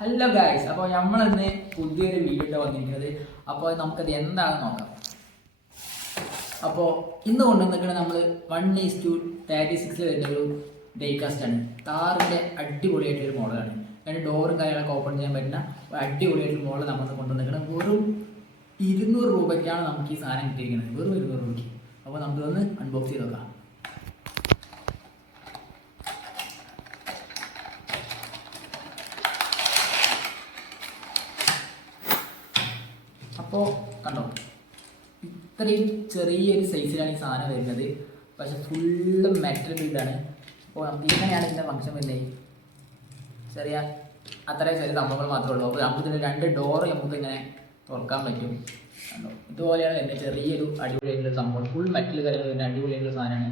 Hello guys, അപ്പോൾ നമ്മളിന്ന് പുതിയൊരു വീഡിയോ വന്നിരിക്കുന്നത്. അപ്പോൾ നമുക്കത് എന്താണെന്ന് നോക്കാം. അപ്പോൾ ഇന്ന് കൊണ്ടുവന്നിരിക്കുന്നത് നമ്മൾ 1:36 വരുന്നൊരു ഡേകാസ്റ്റാണ്. താറിൻ്റെ അടിപൊളിയായിട്ടൊരു മോഡലാണ്. അതിൻ്റെ ഡോറും കാര്യങ്ങളൊക്കെ ഓപ്പൺ ചെയ്യാൻ പറ്റുന്ന ഒരു അടിപൊളിയായിട്ടൊരു മോഡൽ നമ്മൾ കൊണ്ടുവന്നിരിക്കുന്നത്. വെറും 200 രൂപയ്ക്കാണ് നമുക്ക് ഈ സാധനം കിട്ടിയിരിക്കുന്നത്. വെറും 200 രൂപയ്ക്ക്. അപ്പോൾ നമുക്കൊന്ന് അൺബോക്സ് ചെയ്ത് നോക്കാം. അപ്പോൾ കണ്ടോ, ഇത്രയും ചെറിയൊരു സൈസിലാണ് ഈ സാധനം വരുന്നത്. പക്ഷെ ഫുള്ള് മെറ്റൽ ബിൽഡാണ്. അപ്പോൾ നമുക്ക് ഇങ്ങനെയാണ് ഇതിൻ്റെ ഫംഗ്ഷൻ വരുന്നത്. അത്രയും ചെറിയ സംഭവങ്ങൾ മാത്രമേ ഉള്ളൂ. അപ്പോൾ നമുക്ക് ഇതിൻ്റെ 2 ഡോറ് നമുക്ക് ഇങ്ങനെ തുറക്കാൻ പറ്റും. കണ്ടോ, ഇതുപോലെയാണ് വരുന്നത്. ചെറിയൊരു അടിപൊളിയായിട്ടുള്ള സംഭവം. ഫുൾ മെറ്റൽ കാര്യങ്ങൾ വരുന്ന അടിപൊളിയായിട്ടുള്ള സാധനമാണ്.